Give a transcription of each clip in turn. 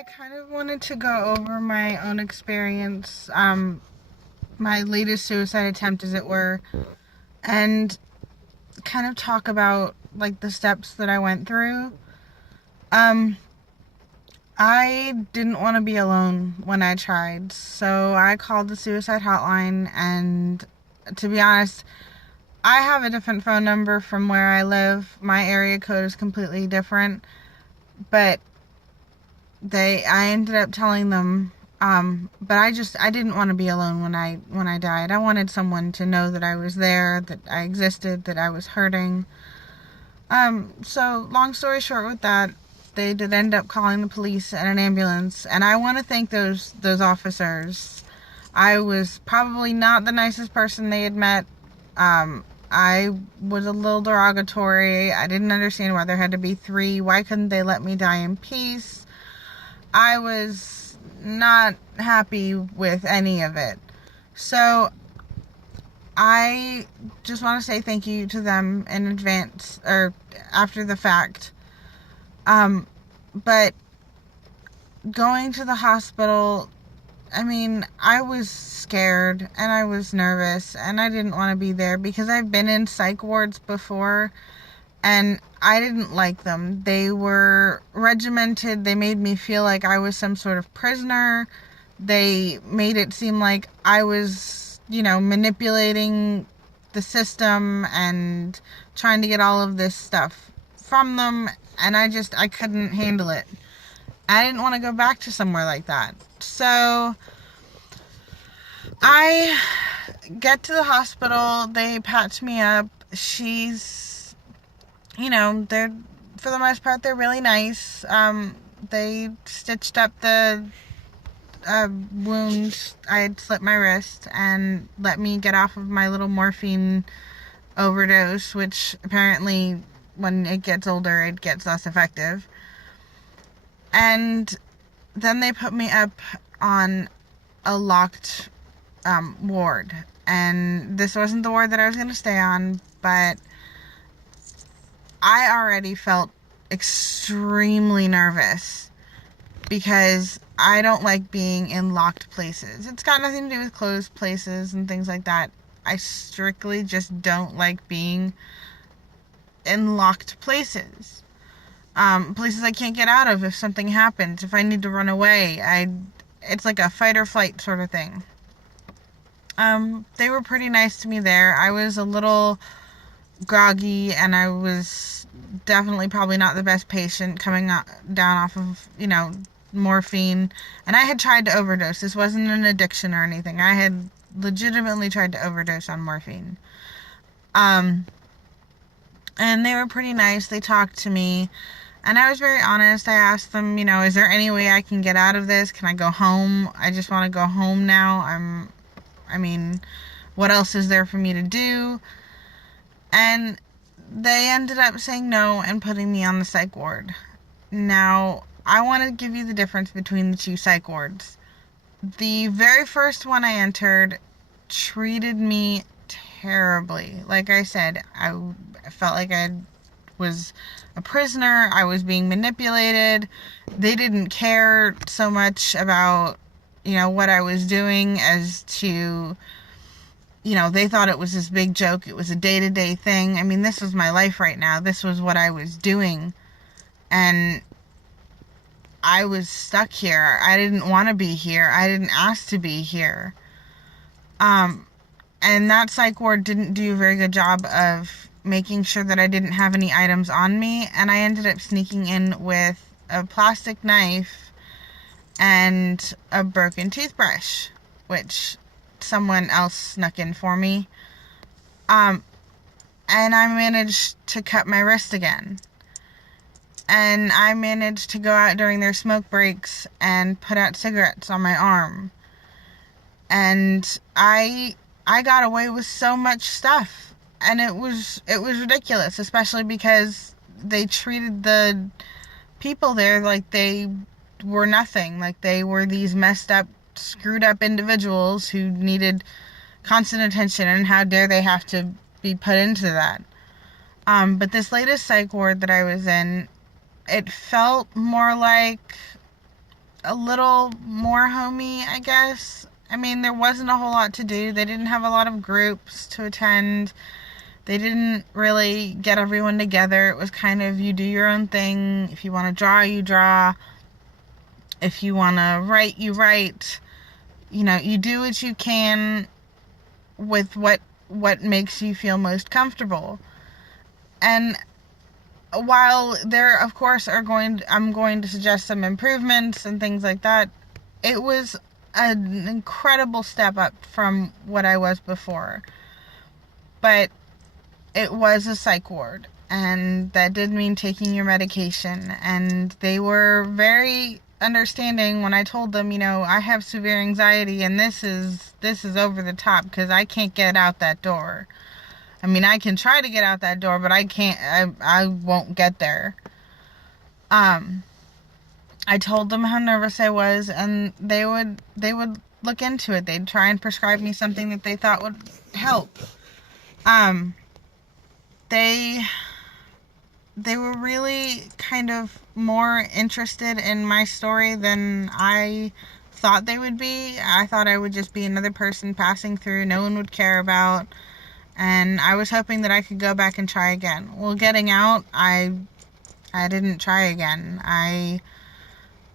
I kind of wanted to go over my own experience, my latest suicide attempt, as it were, and kind of talk about, like, the steps that I went through. Um, I didn't want to be alone when I tried, so I called the suicide hotline, and to be honest, I have a different phone number from where I live. My area code is completely different, but I ended up telling them, but I didn't want to be alone when I died. I wanted someone to know that I was there, that I existed, that I was hurting. So long story short with that, they did end up calling the police and an ambulance, and I want to thank those officers. I was probably not the nicest person they had met. I was a little derogatory. I didn't understand why there had to be three. Why couldn't they let me die in peace? I was not happy with any of it. So I just want to say thank you to them in advance, or after the fact. But going to the hospital, I mean, I was scared and I was nervous and I didn't want to be there because I've been in psych wards before and I didn't like them. They were regimented. They made me feel like I was some sort of prisoner. They made it seem like I was, manipulating the system and trying to get all of this stuff from them, and I couldn't handle it. I didn't want to go back to somewhere like that. So I get to the hospital. They patch me up. They're, for the most part, they're really nice. They stitched up the wound. I had slit my wrist and let me get off of my little morphine overdose, which apparently, when it gets older, it gets less effective. And then they put me up on a locked ward. And this wasn't the ward that I was going to stay on, but I already felt extremely nervous because I don't like being in locked places. It's got nothing to do with closed places and things like that. I strictly just don't like being in locked places. Places I can't get out of if something happens. If I need to run away, it's like a fight or flight sort of thing. They were pretty nice to me there. I was a little groggy and I was definitely probably not the best patient coming down off of, morphine. And I had tried to overdose. This wasn't an addiction or anything. I had legitimately tried to overdose on morphine. And they were pretty nice. They talked to me. And I was very honest. I asked them, is there any way I can get out of this? Can I go home? I just want to go home now. What else is there for me to do? And they ended up saying no and putting me on the psych ward. Now, I want to give you the difference between the two psych wards. The very first one I entered treated me terribly. Like I said, I felt like I was a prisoner. I was being manipulated. They didn't care so much about, what I was doing as to, they thought it was this big joke. It was a day-to-day thing. I mean, this was my life right now. This was what I was doing. And I was stuck here. I didn't want to be here. I didn't ask to be here. And that psych ward didn't do a very good job of making sure that I didn't have any items on me. And I ended up sneaking in with a plastic knife and a broken toothbrush, which someone else snuck in for me. And I managed to cut my wrist again. And I managed to go out during their smoke breaks and put out cigarettes on my arm. And I got away with so much stuff. And it was ridiculous, especially because they treated the people there like they were nothing. Like they were these messed up, screwed up individuals who needed constant attention, and how dare they have to be put into that. But this latest psych ward that I was in, it felt more like a little more homey, I guess. I mean, there wasn't a whole lot to do. They didn't have a lot of groups to attend. They didn't really get everyone together. It was kind of, you do your own thing. If you want to draw, you draw. If you want to write, you write. You know, you do what you can with what makes you feel most comfortable. And while there, of course, I'm going to suggest some improvements and things like that, it was an incredible step up from what I was before. But it was a psych ward, and that did mean taking your medication. And they were very understanding when I told them, I have severe anxiety, and this is over the top because I can't get out that door. I mean, I can try to get out that door, but I can't. I won't get there. I told them how nervous I was, and they would look into it. They'd try and prescribe me something that they thought would help. They were really kind of more interested in my story than I thought they would be. I thought I would just be another person passing through no one would care about. And I was hoping that I could go back and try again. Well, getting out, I didn't try again. I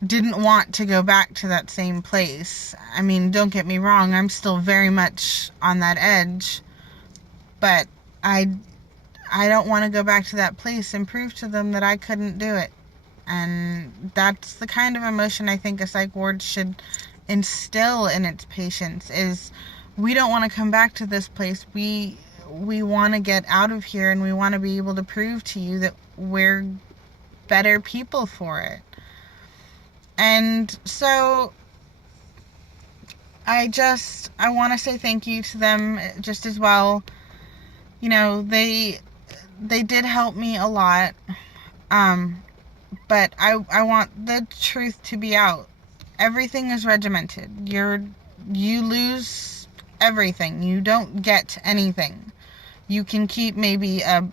didn't want to go back to that same place. I mean, don't get me wrong, I'm still very much on that edge. But I don't want to go back to that place and prove to them that I couldn't do it. And that's the kind of emotion I think a psych ward should instill in its patients, is we don't want to come back to this place. We want to get out of here, and we want to be able to prove to you that we're better people for it. And so I want to say thank you to them just as well. They did help me a lot. But I want the truth to be out. Everything is regimented. You lose everything. You don't get anything. You can keep maybe a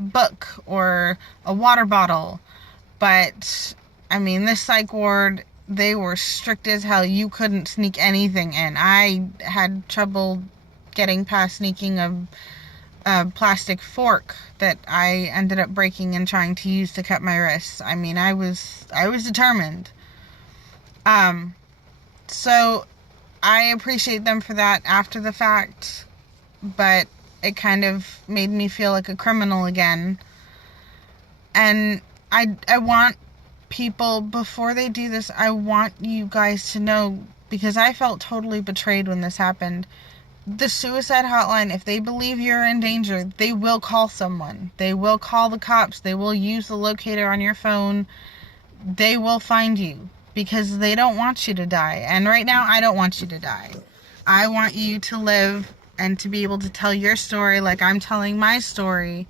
book or a water bottle, but I mean, this psych ward, they were strict as hell. You couldn't sneak anything in. I had trouble getting past sneaking a plastic fork that I ended up breaking and trying to use to cut my wrists. I mean, I was determined. So I appreciate them for that after the fact, but it kind of made me feel like a criminal again. And I want people, before they do this, I want you guys to know, because I felt totally betrayed when this happened. The suicide hotline, if they believe you're in danger, they will call someone. They will call the cops. They will use the locator on your phone. They will find you because they don't want you to die. And right now, I don't want you to die. I want you to live and to be able to tell your story like I'm telling my story,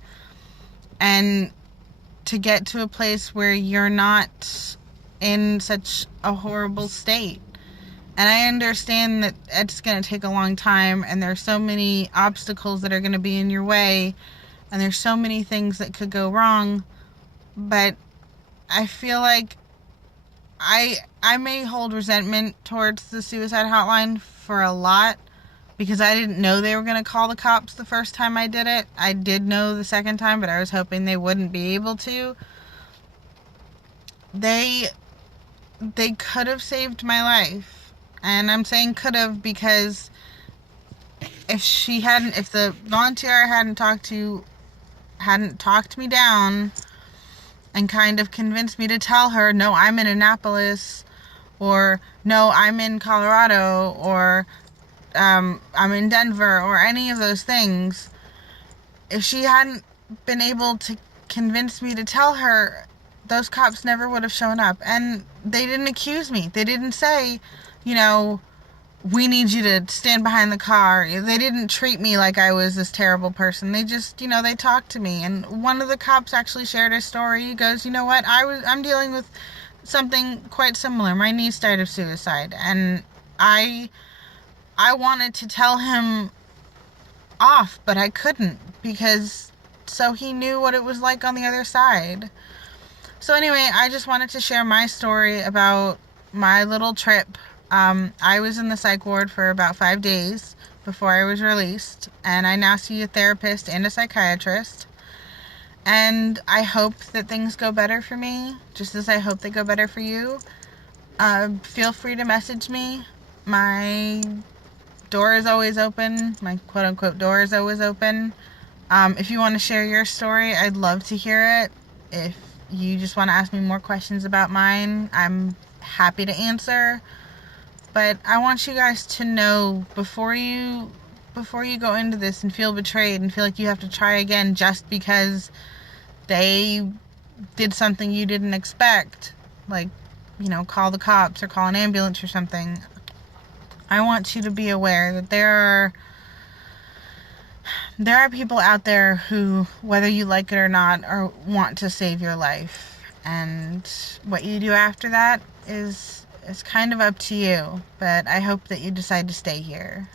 and to get to a place where you're not in such a horrible state. And I understand that it's going to take a long time, and there's so many obstacles that are going to be in your way, and there's so many things that could go wrong. But I feel like I may hold resentment towards the suicide hotline for a lot, because I didn't know they were going to call the cops the first time I did it. I did know the second time, but I was hoping they wouldn't be able to. They could have saved my life. And I'm saying could have because if the volunteer I hadn't talked me down and kind of convinced me to tell her, no, I'm in Annapolis, or no, I'm in Colorado, or I'm in Denver, or any of those things, if she hadn't been able to convince me to tell her, those cops never would have shown up. And they didn't accuse me. They didn't say, we need you to stand behind the car. They didn't treat me like I was this terrible person. They just, they talked to me. And one of the cops actually shared his story. He goes, you know what? I'm dealing with something quite similar. My niece died of suicide. And I wanted to tell him off, but I couldn't, because so he knew what it was like on the other side. So anyway, I just wanted to share my story about my little trip. I was in the psych ward for about 5 days before I was released, and I now see a therapist and a psychiatrist. And I hope that things go better for me, just as I hope they go better for you. Feel free to message me. My door is always open. My quote-unquote door is always open. If you want to share your story, I'd love to hear it. If you just want to ask me more questions about mine, I'm happy to answer. But I want you guys to know before you go into this and feel betrayed and feel like you have to try again just because they did something you didn't expect, like, call the cops or call an ambulance or something. I want you to be aware that there are people out there who, whether you like it or not, want to save your life. And what you do after that is kind of up to you. But I hope that you decide to stay here.